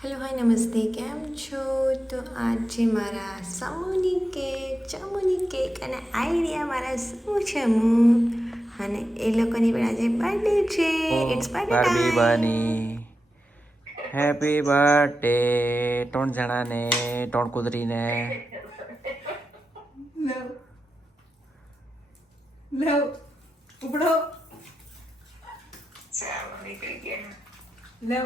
Hello hi નમસ્તે, કેમ છો? તો આજે મારા સમૂની કેક અને આઈડિયા મારા શું છે અને એ લોકોની પણ આજે બર્થડે છે. It's birthday Barbie time. બની હેપી બર્થડે 3 જણાને 3 કુદરીને. लो उपड़ो लो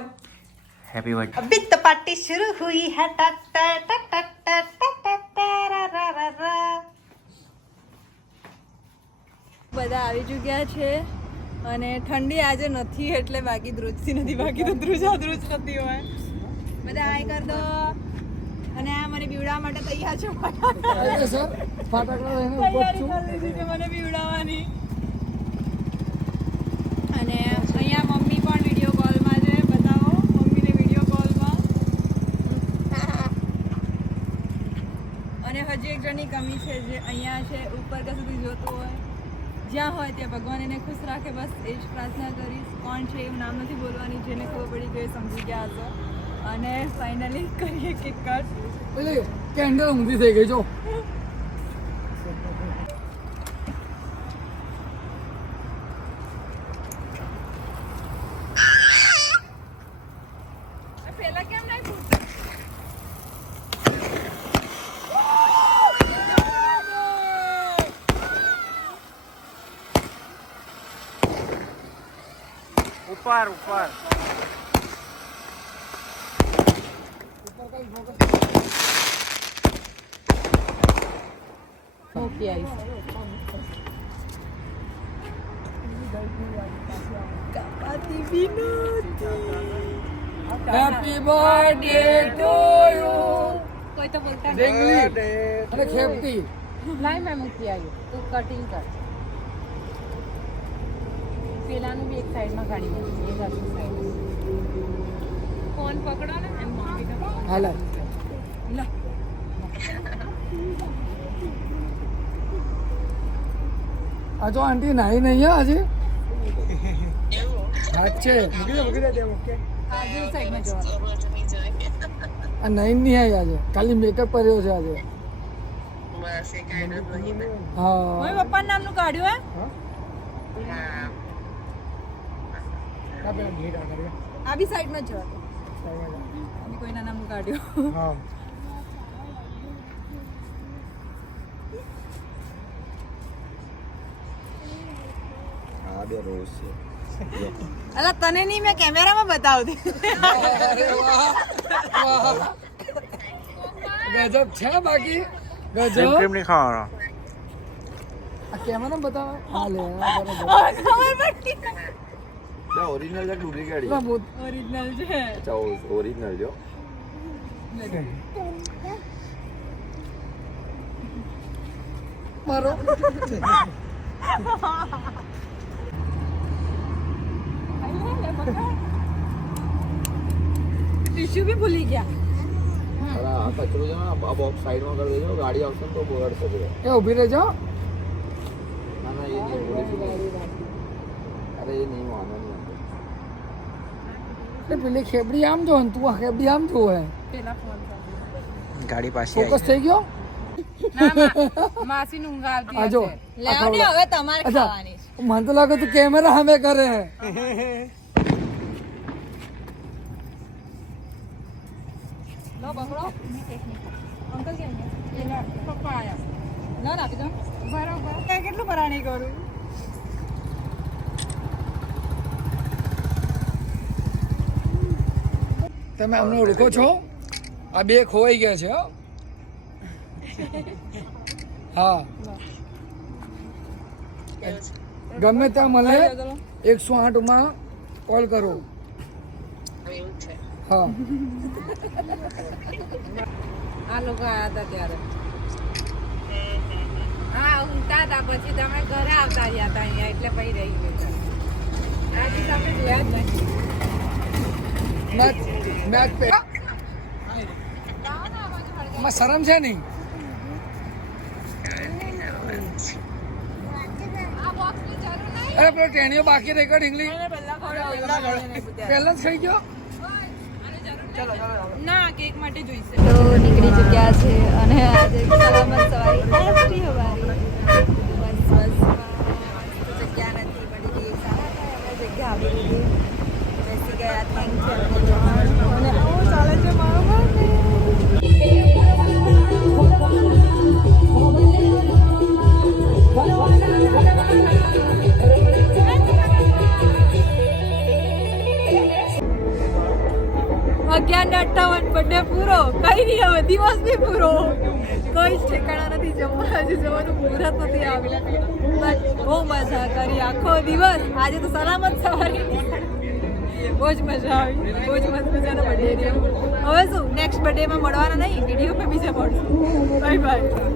હેપી બર્થડે. अभी तो पार्टी शुरू हुई है. टा टा टा टा टा टा टा टा रा रा रा रा. બધા આવી ચૂક્યા છે અને ઠંડી આજે નથી એટલે બાકી ધ્રુજતી નથી, બાકી તો ધ્રુજ થતી હોય. બધા હાય કર દો. અને આ મને બીવડાવવા માટે તૈયાર છે. તૈયારી કરી લીધી છે મને બીવડાવવાની. અને અહીંયા મમ્મી પણ વિડીયો કોલમાં છે. બતાવો મમ્મીને વિડીયો કોલમાં. અને હજી એક જણની કમી છે જે અહીંયા છે, ઉપર કે સુધી જોતું હોય. જ્યાં હોય ત્યાં ભગવાન એને ખુશ રાખે, બસ એ જ પ્રાર્થના કરીશ. કોણ છે એવું નામ નથી બોલવાની, જેને ખબર પડી ગઈ સમજી ગયા હશો. અને ફાઇનલી કરીએ કેક કટ. એટલે કેન્ડલ ઊંધી થઈ ગઈ જો. પહેલા કેમ નહીં ઉપર ઉપર મૂકી આવીશ. કાપાતી વિનોતી. Happy birthday to you. કોઈ તો બોલતા ડેંગલી અને ખેપટી. લાઈ મેં મૂકી આવ્યું. તું કટિંગ કર. પેલાનું બી એક સાઈડમાં કાઢી દે. એક બાજુ સાઈડ. ફોન પકડો ને એમ મમ્મી લો. હાલ આ જો આંટી નાઈ નહીં હે આજે. હાથ છે બાજુ સાઈડમાં જોવા. આ નાઈ નહીં આવી આજે, ખાલી મેકઅપ કર્યો છે આજે. હા મમ્મી પપ્પાનું નામનું કાઢ્યું હે? આ બી સાઈડમાં જ જોવા. મમ્મી કોઈના નામનું કાઢ્યું. હા અલા તને નહીં, મેં કેમેરામાં બતાવતી. અરે વાહ વાહ ગજબ છે. બાકી ગજબ ક્રીમ નહીં ખાવાનો. આ કેમેરા બતાવે. હા લે બરાબર. ખબર પડી. ઓરિજિનલ છે ડુપ્લિકેટ ના બોલ. ઓરિજિનલ છે. અચ્છા ઓરિજિનલ જો મારો ટીશ્યુ બી ભૂલી ગયા. અરે આ કચરો છે ને આ બોક્સ સાઈડમાં કરી દેજો, ગાડી આવશે ને તો બગાડશે બધો. એ ઊભી રહેજો. ના ના એ નહીં બોલી. અરે એ નહીં વાંધો નહીં આવતો. એ પેલી ખેબડી આમ જો ને તું આ ખેબડી આમ જો હે. પેલા ફોન ગાડી પાસે ફોકસ થઈ ગયો. માસી નું ઊંઘ આવતી આ જો હશે. લેવો ને હવે તમારે અચ્છા ખાવાની છે. મને તો લાગે તું કેમેરા સામે કરે હે. લો પકડો. અંકલ કેમ છે? એના પપ્પા આયા. ના રાખી દો. બરોબર. કેટલું ભરાણી કરું? તમે અમને ઓળખો છો? આ બે ખોવાઈ ગયા છે હો. હા ગમે ત્યાં મળે 108 કોલ કરો. હા આ લોકો આયા હતા ત્યારે. હા ઊંઘતા હતા, પછી તમે ઘરે આવતા રહ્યા હતા અહીંયા, એટલે પછી રહી ગયું. આજે તમે જોયા જ નહીં. મેચ પે માં શરમ છે નહીં. અરે પેલો ટેણીઓ બાકી રહી ગયો ઢીંગલી પહેલા જ ખાઈ ગયો. ના કેક માટે જોઈશે તો નીકળી ચૂક્યા છે અને આજે સલામત સવારી એસટી હવારી બસ જગ્યા નથી પડી ગઈ સારા જગ્યા આવી ગઈ બેસી ગયા થેન્ક યુ અને આવું ચાલે છે મારો બર્થડે પૂરો કઈ નહીં હવે દિવસ બી પૂરો કોઈ જ ઠેકાણા નથી જમવા હજી જવાનું મુહૂર્ત નથી આવ્યું બટ બહુ મજા કરી આખો દિવસ આજે તો સલામત સવારી બહુ જ મજા આવી બહુ જ મસ્ત મજાનો બર્થડે રહ્યો હવે શું નેક્સ્ટ બર્થડેમાં મળવાના નહીં વિડીયો પર બીજા મળશું બાય બાય